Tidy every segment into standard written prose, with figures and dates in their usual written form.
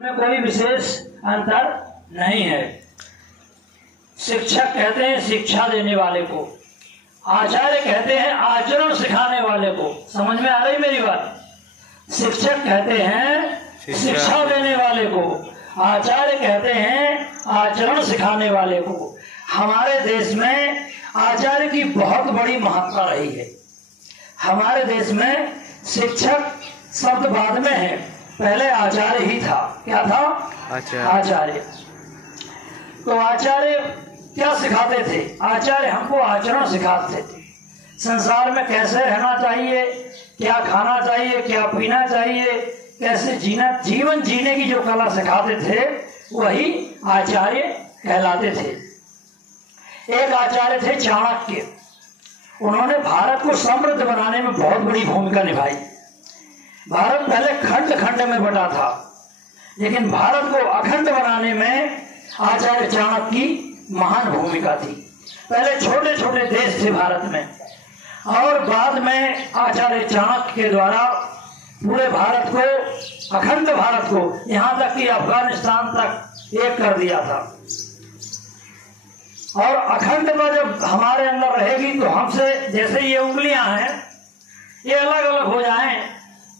में कोई विशेष अंतर नहीं है। शिक्षक कहते हैं शिक्षा देने वाले को, आचार्य कहते हैं आचरण सिखाने वाले को। समझ में आ रही मेरी बात? शिक्षक कहते हैं शिक्षा देने वाले को, आचार्य कहते हैं आचरण सिखाने वाले को। हमारे देश में आचार्य की बहुत बड़ी महत्ता रही है। हमारे देश में शिक्षक शब्द बाद में है, पहले आचार्य ही था। क्या था? आचार्य। तो आचार्य क्या सिखाते थे? आचार्य हमको आचरण सिखाते थे। संसार में कैसे रहना चाहिए, क्या खाना चाहिए, क्या पीना चाहिए, कैसे जीवन जीने की जो कला सिखाते थे वही आचार्य कहलाते थे। एक आचार्य थे चाणक्य। उन्होंने भारत को समृद्ध बनाने में बहुत बड़ी भूमिका निभाई। भारत पहले खंड खंड में बटा था, लेकिन भारत को अखंड बनाने में आचार्य चाणक्य की महान भूमिका थी। पहले छोटे छोटे देश थे भारत में, और बाद में आचार्य चाणक्य के द्वारा पूरे भारत को, अखंड भारत को, यहाँ तक कि अफगानिस्तान तक एक कर दिया था। और अखंडता जब हमारे अंदर रहेगी तो हमसे, जैसे ये उंगलियां हैं, ये अलग अलग हो जाएं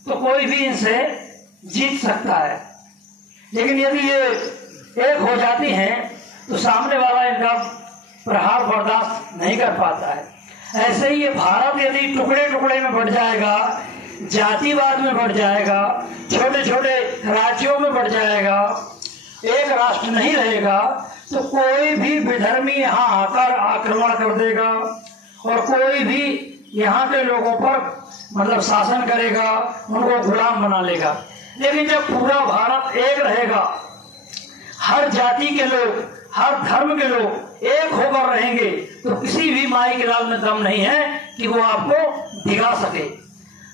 तो कोई भी इनसे जीत सकता है, लेकिन यदि ये एक हो जाती हैं तो सामने वाला इनका प्रहार बर्दाश्त नहीं कर पाता है। ऐसे ही ये भारत यदि टुकड़े टुकड़े में बढ़ जाएगा, जातिवाद में बढ़ जाएगा, छोटे छोटे राज्यों में बढ़ जाएगा, एक राष्ट्र नहीं रहेगा, तो कोई भी विधर्मी यहाँ आकर आक्रमण कर देगा और कोई भी यहाँ के लोगों पर मतलब शासन करेगा, उनको गुलाम बना लेगा। लेकिन जब पूरा भारत एक रहेगा, हर जाति के लोग, हर धर्म के लोग एक होकर रहेंगे, तो किसी भी माई के लाल में दम नहीं है कि वो आपको भिगा सके।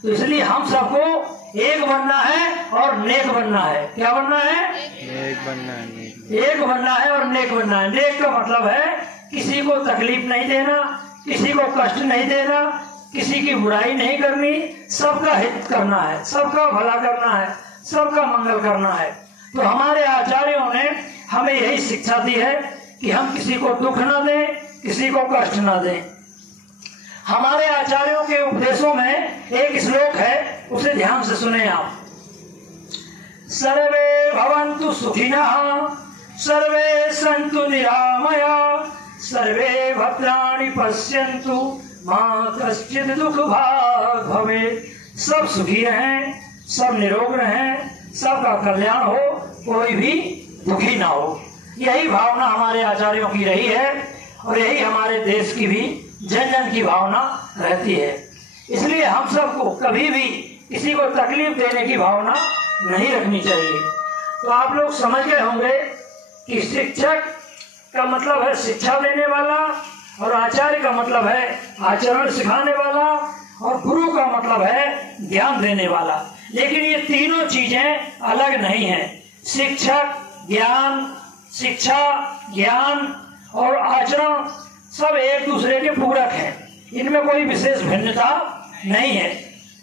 तो इसलिए हम सबको एक बनना है और नेक बनना है। क्या बनना है? नेक बनना है। एक बनना है और नेक बनना है। नेक का मतलब है किसी को तकलीफ नहीं देना, किसी को कष्ट नहीं देना, किसी की बुराई नहीं करनी, सबका हित करना है, सबका भला करना है, सबका मंगल करना है। तो हमारे आचार्यों ने हमें यही शिक्षा दी है कि हम किसी को दुख न दें, किसी को कष्ट न दें। हमारे आचार्यों के उपदेशों में एक श्लोक है, उसे ध्यान से सुने आप। सर्वे भवन्तु सुखिनः, सर्वे सन्तु निरामया, सर्वे भद्राणि पश्यन्तु, मां कश्चित् दुःख भाग् भवेत्। सब सुखी रहें, सब निरोग रहें, सबका कल्याण हो, कोई भी दुखी ना हो। यही भावना हमारे आचार्यों की रही है और यही हमारे देश की भी जन जन की भावना रहती है। इसलिए हम सबको कभी भी किसी को तकलीफ देने की भावना नहीं रखनी चाहिए। तो आप लोग समझ गए होंगे कि शिक्षक का मतलब है शिक्षा देने वाला, और आचार्य का मतलब है आचरण सिखाने वाला, और गुरु का मतलब है ज्ञान देने वाला। लेकिन ये तीनों चीजें अलग नहीं हैं। शिक्षक, ज्ञान, शिक्षा, ज्ञान और आचरण सब एक दूसरे के पूरक हैं। इनमें कोई विशेष भिन्नता नहीं है,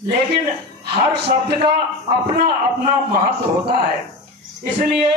लेकिन हर शब्द का अपना अपना महत्व होता है। इसलिए